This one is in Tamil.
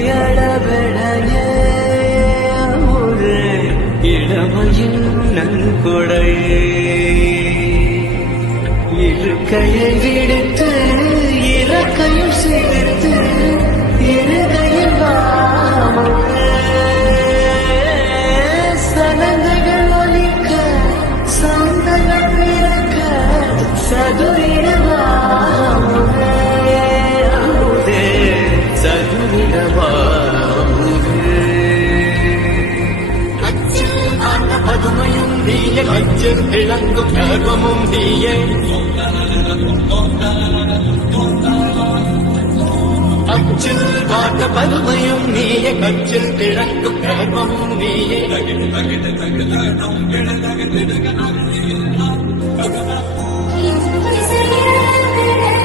இன்னிசையளவடைய ஒரு இளமையின் நன்கொடையே இருக்கையை விடுத்து இறக்கையும் சேர்த்து இருகையில் சனங்கள் ஒலிக்க சந்தங்கள் பிறக்க சதுரிடவாமுதே சதுரிடவாமுதே அச்சில் ஆண்ட பதுமையும் நீயே அச்சில் விளங்கும் கர்வமும் நீயே அச்சில் ஆண்ட பதுமையும் நீயே கச்சில் விளங்கும் கர்வமும் நீயே Is